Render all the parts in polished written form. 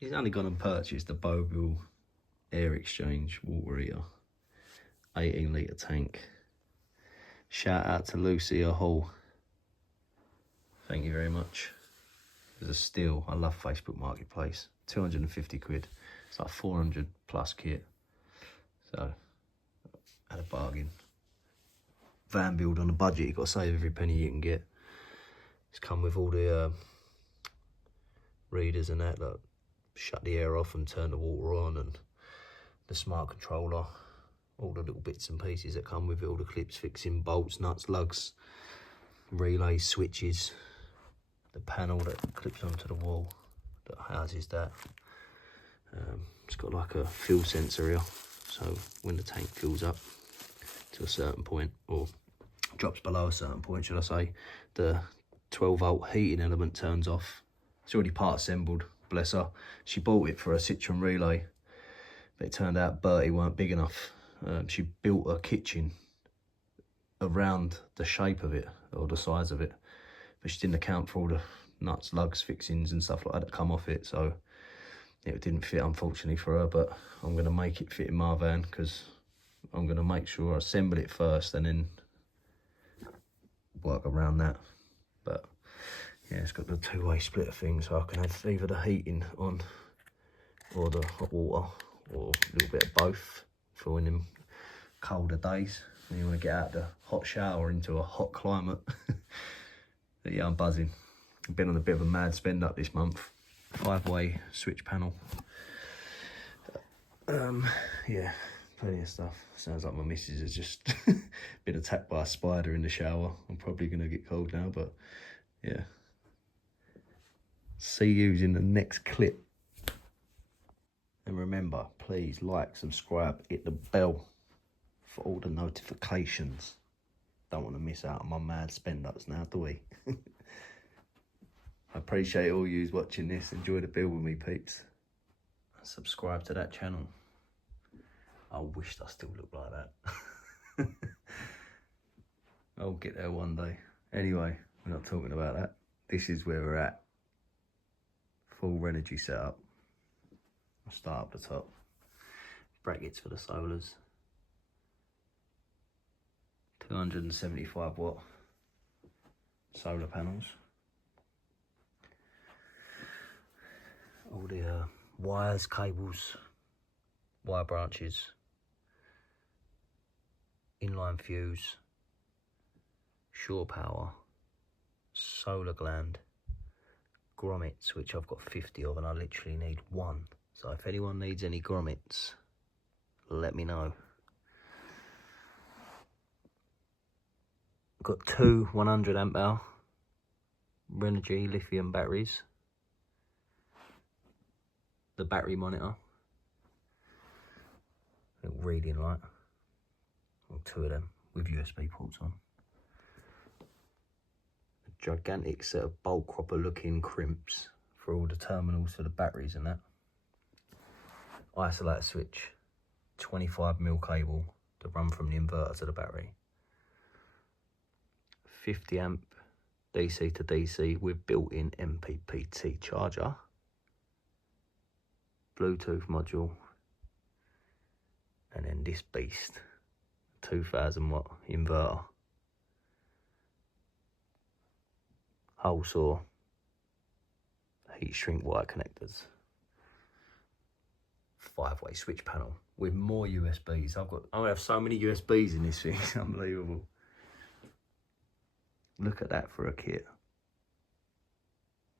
He's only gone and purchased the Bobil air exchange water heater, 18 litre tank. Shout out to Lucia Hall. Thank you very much. There's a steal. I love Facebook Marketplace. 250 quid. It's like 400 plus kit. So, had a bargain. Van build on a budget. You've got to save every penny you can get. It's come with all the readers and that shut the air off and turn the water on, and the smart controller, all the little bits and pieces that come with it, all the clips, fixing bolts, nuts, lugs, relays, switches, the panel that clips onto the wall that houses that. It's got like a fuel sensor here, so when the tank fills up to a certain point, or drops below a certain point, should I say, the 12-volt heating element turns off. It's already part assembled, bless her. She bought it for a Citroen relay, but it turned out Bertie weren't big enough. She built a kitchen around the shape of it, or the size of it, but she didn't account for all the nuts, lugs, fixings and stuff like that that come off it, so it didn't fit, unfortunately, for her. But I'm going to make it fit in my van, because I'm going to make sure I assemble it first and then work around that. But yeah, it's got the two-way splitter thing, so I can have either the heating on or the hot water, or a little bit of both for in them colder days when you want to get out of the hot shower into a hot climate. But yeah, I'm buzzing. I've been on a bit of a mad spend up this month. 5-way switch panel. Yeah, plenty of stuff. Sounds like my missus has just been attacked by a spider in the shower. I'm probably going to get cold now, but yeah. See you in the next clip. And remember, please like, subscribe, hit the bell for all the notifications. Don't want to miss out on my mad spend ups now, do we? I appreciate all yous watching this. Enjoy the build with me, peeps. Subscribe to that channel. I wish I still looked like that. I'll get there one day. Anyway, we're not talking about that. This is where we're at. Full Renogy setup. I'll start up the top. Brackets for the solars. 275 watt solar panels. All the wires, cables, wire branches, inline fuse, shore power, solar gland, grommets, which I've got 50 of and I literally need one. So if anyone needs any grommets, let me know. Got two 100 amp hour Renogy lithium batteries. The battery monitor, little reading light, well, two of them with USB ports on. A gigantic set of bolt cropper looking crimps for all the terminals for the batteries and that. Isolator switch, 25mm cable to run from the inverter to the battery. 50 amp DC to DC with built-in MPPT charger. Bluetooth module, and then this beast, 2000 watt inverter, hole saw, heat shrink wire connectors, 5-way switch panel with more USBs. I'm gonna have so many USBs in this thing. It's unbelievable. Look at that for a kit.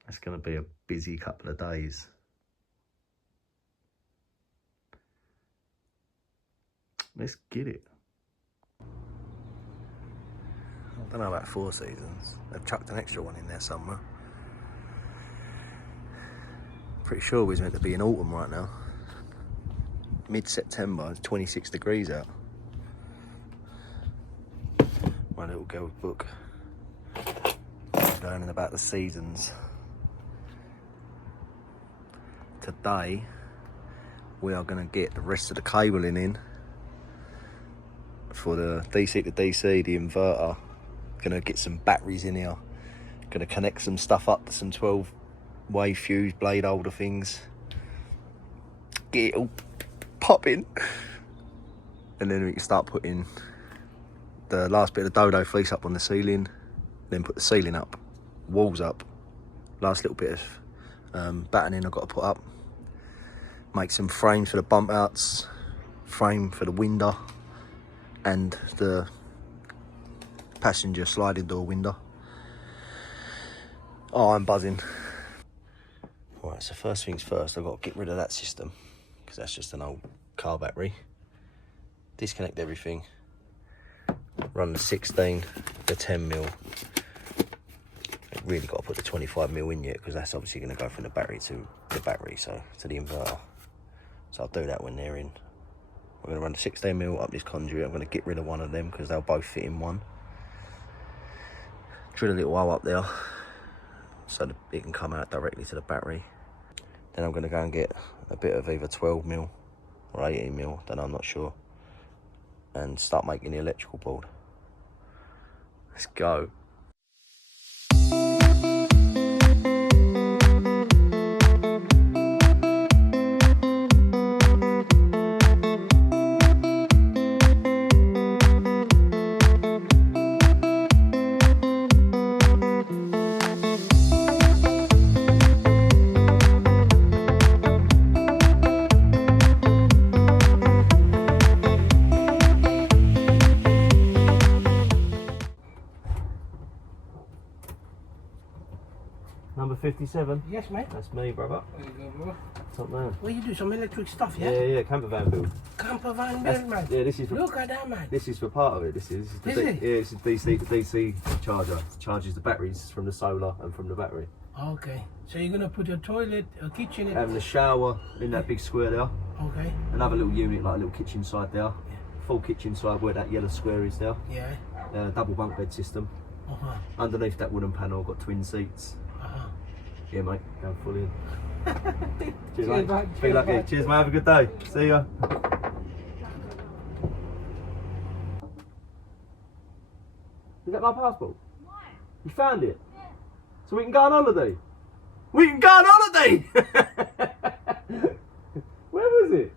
That's gonna be a busy couple of days. Let's get it. I don't know about 4 seasons. They've chucked an extra one in there somewhere. Pretty sure we're meant to be in autumn right now. Mid-September, it's 26 degrees out. My little girl's book. Learning about the seasons. Today, we are going to get the rest of the cabling in for the DC to DC, the inverter. Gonna get some batteries in here. Gonna connect some stuff up to some 12-way fuse blade holder things. get it all popping. And then we can start putting the last bit of dodo fleece up on the ceiling, then put the ceiling up, walls up, last little bit of battening I've got to put up, make some frames for the bump outs, frame for the window and the passenger sliding door window. Oh, I'm buzzing. Right, so first things first, I've got to get rid of that system because that's just an old car battery. Disconnect everything, run the 16, the 10mm. Really got to put the 25mm in yet because that's obviously going to go from the battery to the inverter. So I'll do that when they're in. We're going to run the 16mm up this conduit. I'm going to get rid of one of them because they'll both fit in one. Drill a little hole up there so that it can come out directly to the battery. Then I'm going to go and get a bit of either 12mm or 18mm, then I'm not sure, and start making the electrical board. Let's go. Number 57? Yes, mate. That's me, brother. There you go, bro. Top man. Well, you do some electric stuff, yeah? Yeah, camper van build. Camper van build, man. Yeah, this is for, look at that, man. This is for part of it. This is the it? Yeah, it's a DC charger. It charges the batteries from the solar and from the battery. Okay. So you're gonna put your toilet, a kitchen in. And the shower in that big square there. Okay. Another little unit, like a little kitchen side there. Yeah. Full kitchen side where that yellow square is there. Yeah. Double bunk bed system. Underneath that wooden panel, I've got twin seats. Yeah, mate, go full in. Cheers, mate. Mate. Be lucky. Cheers, mate. Have a good day. See ya. Is that my passport? No. You found it? Yeah. So we can go on holiday? We can go on holiday! Where was it?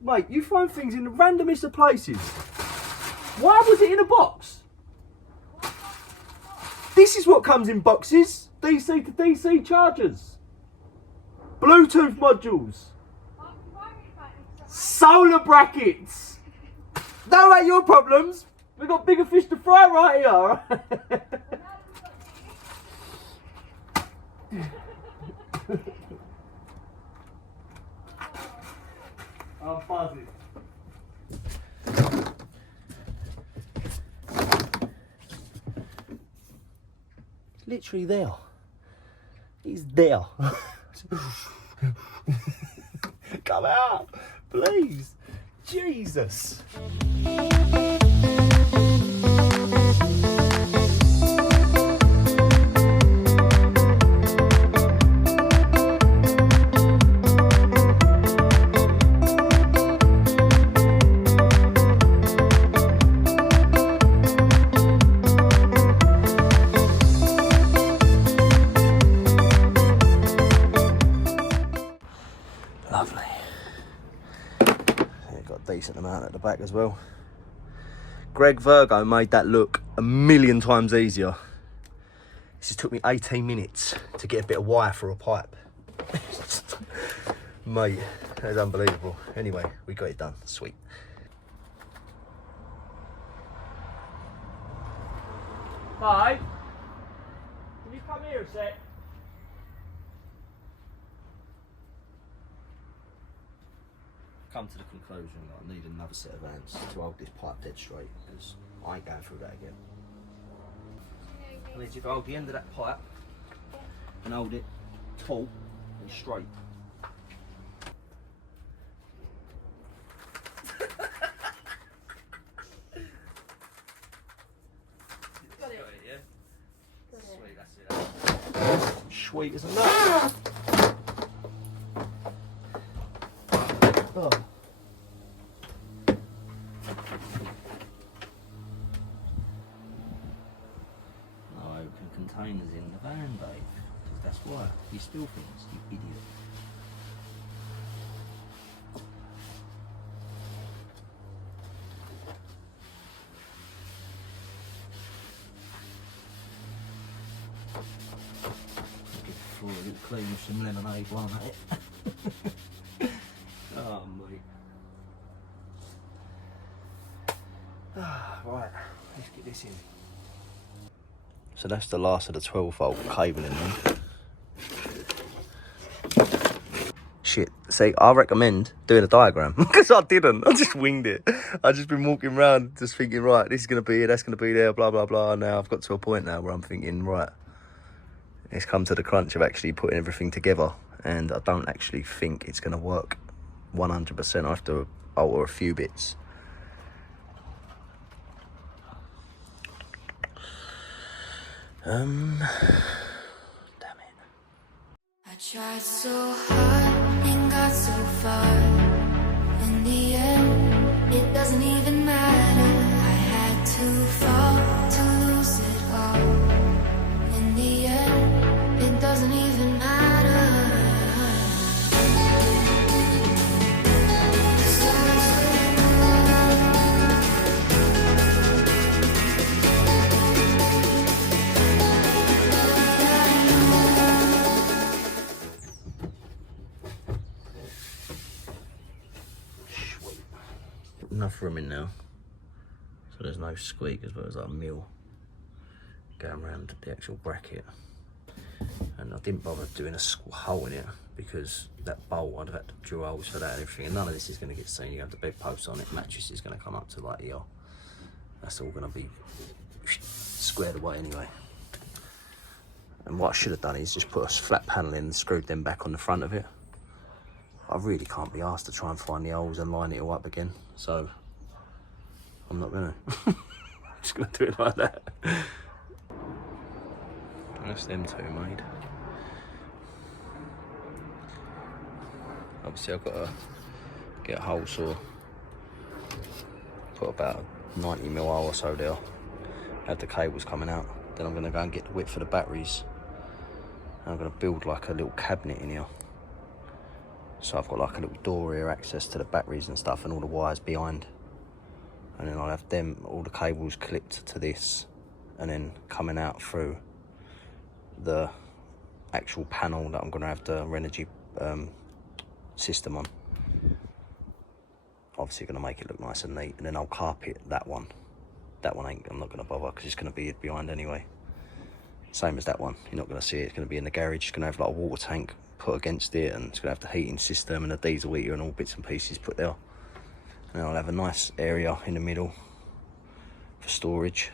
Mate, you find things in the randomest of places. Why was it in a box? This is what comes in boxes. DC to DC chargers. Bluetooth modules. Solar brackets. Don't make your problems. We've got bigger fish to fry right here. I'm buzzing. Literally there. He's there. Come out, please. Jesus. Lovely. Yeah, got a decent amount at the back as well. Greg Virgo made that look a million times easier. This just took me 18 minutes to get a bit of wire for a pipe. Mate, that is unbelievable. Anyway, we got it done. Sweet. Hi. Can you come here a sec? Come to the conclusion that I need another set of hands to hold this pipe dead straight because I ain't going through that again. I need you to hold the end of that pipe and hold it tall and straight. Got it, yeah? Got it. Sweet, that's it. Sweet as a nut. Oh. No open containers in the van, Dave. That's why. You steal things, you idiot. before we get clean with some lemonade one at it. Oh mate. Right, let's get this in. So that's the last of the 12-volt cabling then. Shit, see, I recommend doing a diagram because I didn't. I just winged it. I've just been walking around just thinking, right, this is going to be here, that's going to be there, blah, blah, blah. Now I've got to a point now where I'm thinking, right, it's come to the crunch of actually putting everything together, and I don't actually think it's going to work 100%. I have to alter a few bits. Damn it. I tried so hard and got so far. In the end, it doesn't even matter. I had to fall to lose it all. In the end, it doesn't even matter. Enough room in now, so there's no squeak, as well as like a mill going around the actual bracket. And I didn't bother doing a hole in it because that bolt, I'd have had to drill holes for that and everything, and none of this is going to get seen. You have the bed posts on it, mattress is going to come up to like here. That's all going to be squared away anyway. And what I should have done is just put a flat panel in and screwed them back on the front of it. I really can't be asked to try and find the holes and line it all up again, so I'm not gonna. I'm just gonna do it like that. That's them two made. Obviously I've got to get a hole saw, put about 90mm hole or so there, have the cables coming out. Then I'm gonna go and get the width for the batteries, and I'm gonna build like a little cabinet in here. So I've got like a little door here, access to the batteries and stuff, and all the wires behind. And then I'll have all the cables clipped to this, and then coming out through the actual panel that I'm going to have the Renogy system on. Obviously going to make it look nice and neat, and then I'll carpet that one. That one I'm not going to bother because it's going to be behind anyway. Same as that one, you're not going to see it. It's going to be in the garage. It's going to have like a water tank put against it, and it's going to have the heating system and the diesel heater and all bits and pieces put there. And I'll have a nice area in the middle for storage,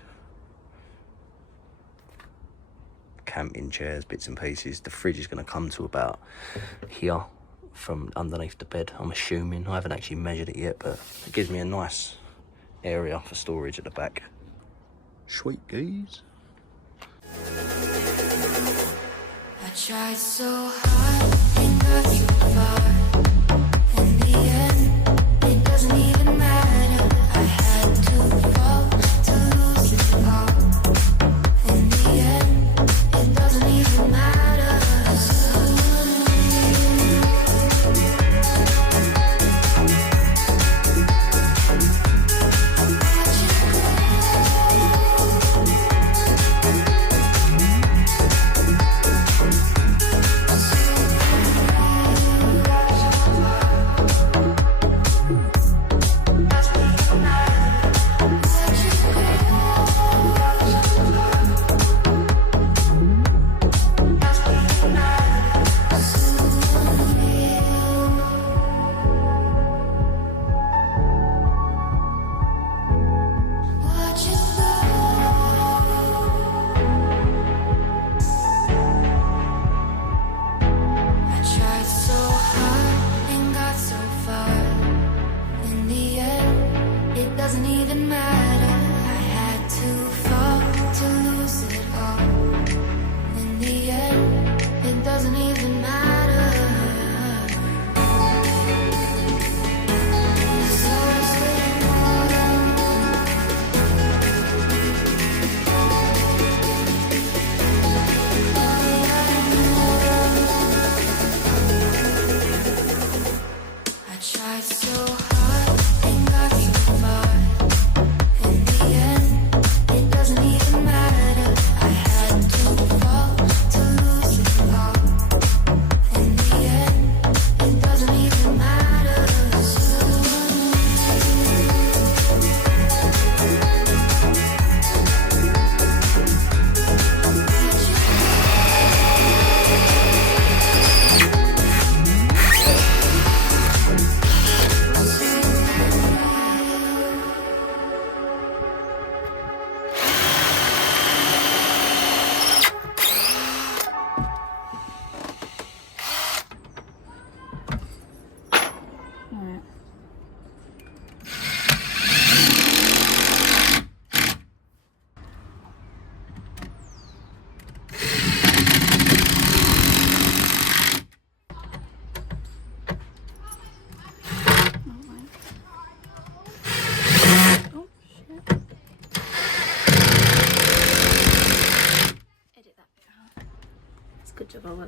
camping chairs, bits and pieces. The fridge is going to come to about here from underneath the bed, I'm assuming. I haven't actually measured it yet, but it gives me a nice area for storage at the back. Sweet geez. I tried so hard and got so far. In the end, it doesn't even matter. I had to fall to lose it all. In the end, it doesn't even matter.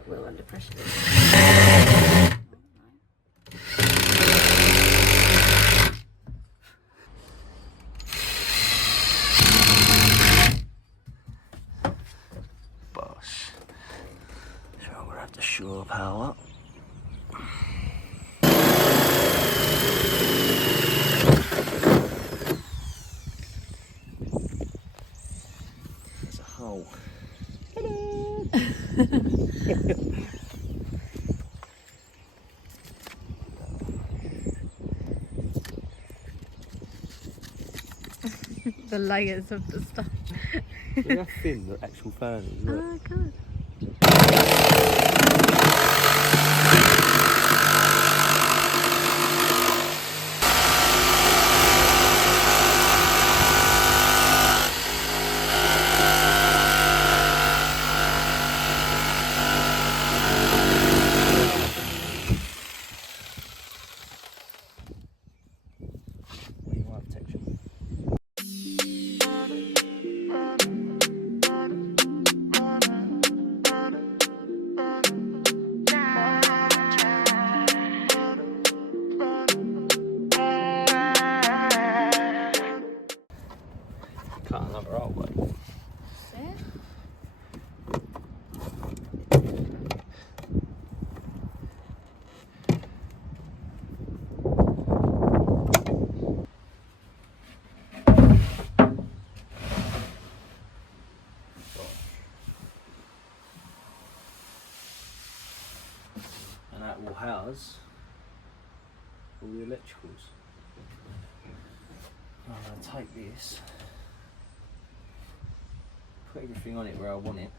we're under pressure. Bosh. So I'm gonna have to shore power up. There's a hole. The layers of the stuff. Look how thin the actual fan is. Look. Oh, good. Cut another hole, mate. And that will house all the electricals. I'm going to take this, put everything on it where I want it,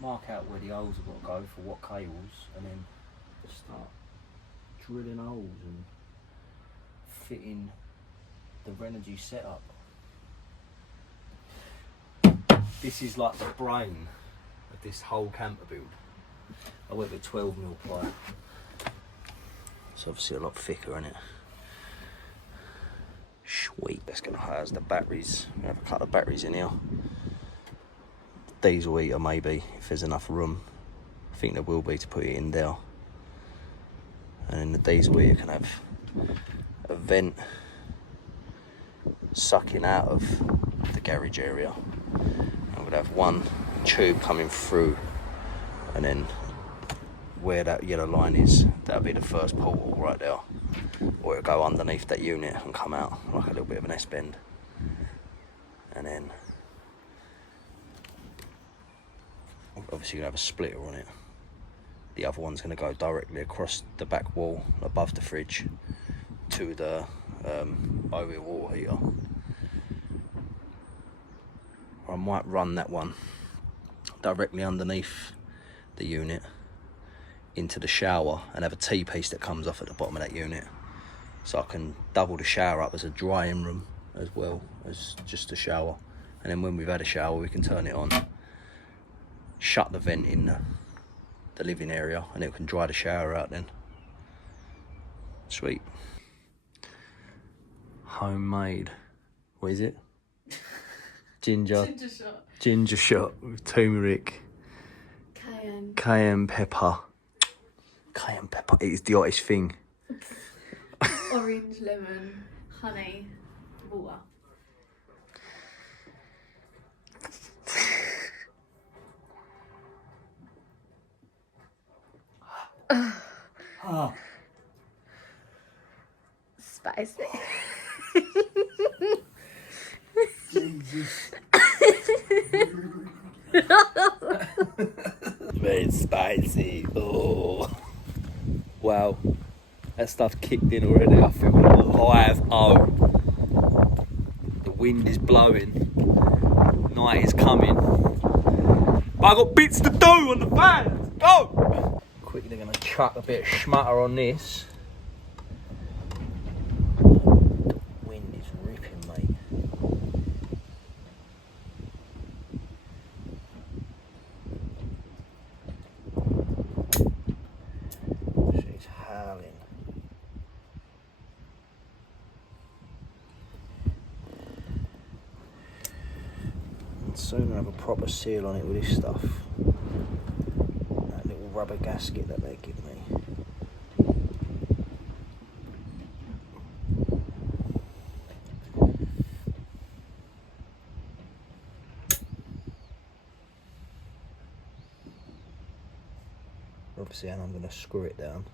mark out where the holes have got to go for what cables, and then just start drilling holes and fitting the Renogy setup. This is like the brain of this whole camper build. I went with 12mm ply. It's obviously a lot thicker, isn't it? Sweet, that's gonna house the batteries. We have a couple of batteries in here. Diesel heater maybe, if there's enough room. I think there will be to put it in there. And then the diesel heater can have a vent sucking out of the garage area. And we'd have one tube coming through, and then where that yellow line is, that'll be the first portal right there. Or it'll go underneath that unit and come out like a little bit of an S-bend. And then obviously you're gonna have a splitter on it. The other one's gonna go directly across the back wall above the fridge to the Bobil water heater. Or I might run that one directly underneath the unit into the shower and have a T-piece that comes off at the bottom of that unit, so I can double the shower up as a drying room as well as just a shower. And then when we've had a shower, we can turn it on, shut the vent in the living area, and it can dry the shower out then. Sweet. Homemade, what is it? Ginger shot with turmeric, cayenne pepper. Cayenne pepper, it is the hottest thing. Orange, lemon, honey, water. Spicy. Jesus. Very spicy. Oh. Wow. That stuff kicked in already. I feel alive. Oh. The wind is blowing. Night is coming. But I got bits to do on the fan. Let's go! Quickly gonna chuck a bit of schmutter on this. The wind is ripping, mate. She's howling. soon have a proper seal on it with this stuff. That little rubber gasket that they give me. Obviously, and I'm going to screw it down.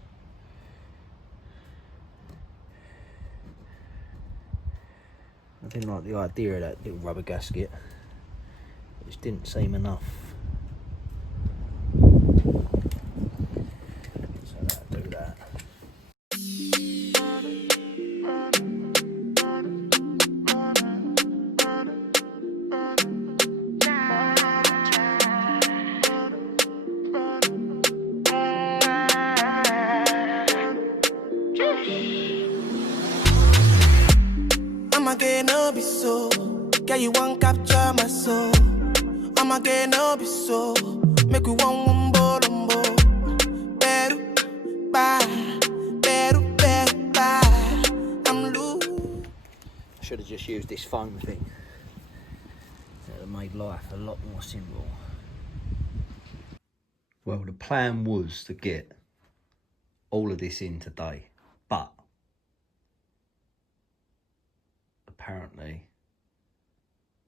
I didn't like the idea of that little rubber gasket. It just didn't seem enough. So that'll do that. I'ma get no be so. Girl, you won't capture my soul. I'ma get no be so. Make we one wumbo lumbo. Better bye. Better bye. I'm loose. I should have just used this foam thing. It would have made life a lot more simple. Well, the plan was to get all of this in today, but apparently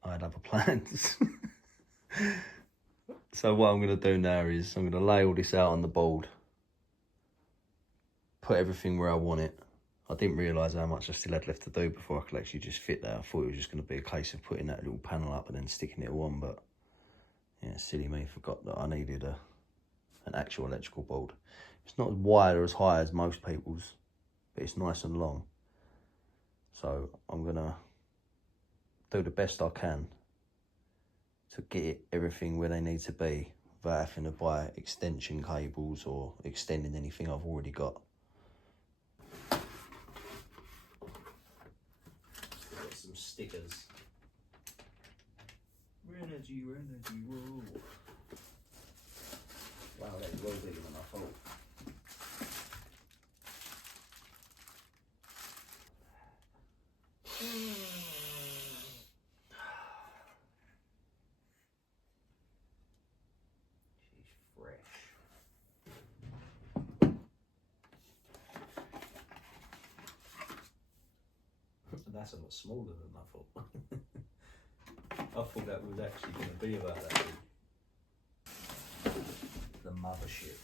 I had other plans. So what I'm going to do now is I'm going to lay all this out on the board, put everything where I want it. I didn't realise how much I still had left to do before I could actually just fit that. I thought it was just going to be a case of putting that little panel up and then sticking it on, but yeah, silly me, forgot that I needed an actual electrical board. It's not as wide or as high as most people's, but it's nice and long. So I'm going to do the best I can to get everything where they need to be without having to buy extension cables or extending anything I've already got. Got some stickers. Renogy, whoa. Wow, that's well bigger than I thought. That's a lot smaller than I thought. I thought that was actually going to be about that big. The mothership.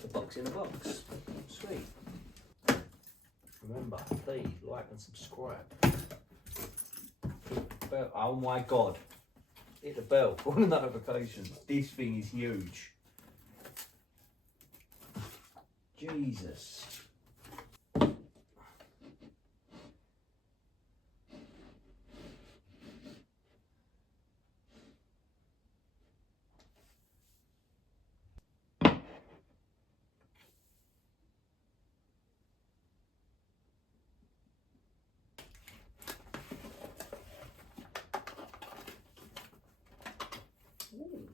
The box in a box. Sweet. Remember, please like and subscribe. Oh my god. Hit the bell for all the notifications. This thing is huge. Jesus. Ooh.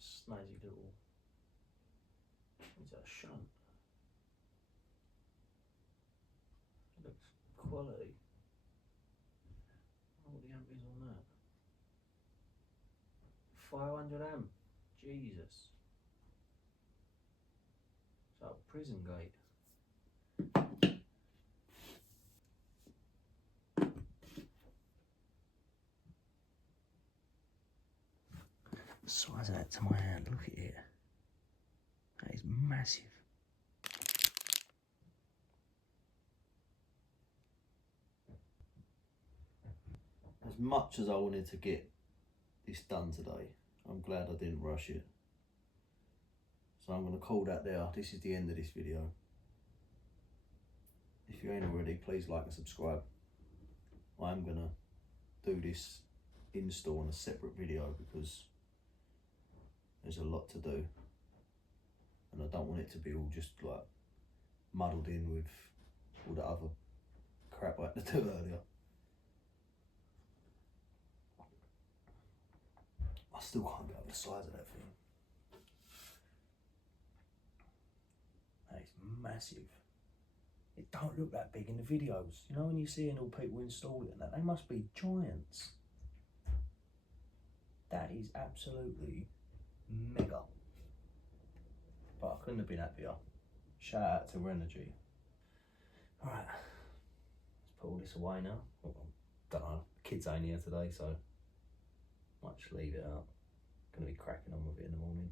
Snazzy little. Is that a shunt? It looks quality. Oh, what the amp is on that? 500 amp. Jesus. It's like a prison gate. Size that to my hand, look at it. That is massive. As much as I wanted to get this done today, I'm glad I didn't rush it. So I'm going to call that there. This is the end of this video. If you ain't already, please like and subscribe. I'm going to do this install on a separate video because there's a lot to do, and I don't want it to be all just like muddled in with all the other crap I had to do earlier. still can't get over the size of that thing. That is massive. It don't look that big in the videos. You know when you're seeing all people install it and that, they must be giants. That is absolutely mega. But I couldn't have been happier. Shout out to Renogy. Alright, let's put all this away now. Well, don't know, kids ain't here today, so might just leave it out. Gonna be cracking on with it in the morning.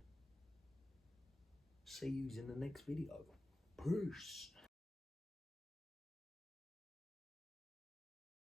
See yous in the next video. Peace.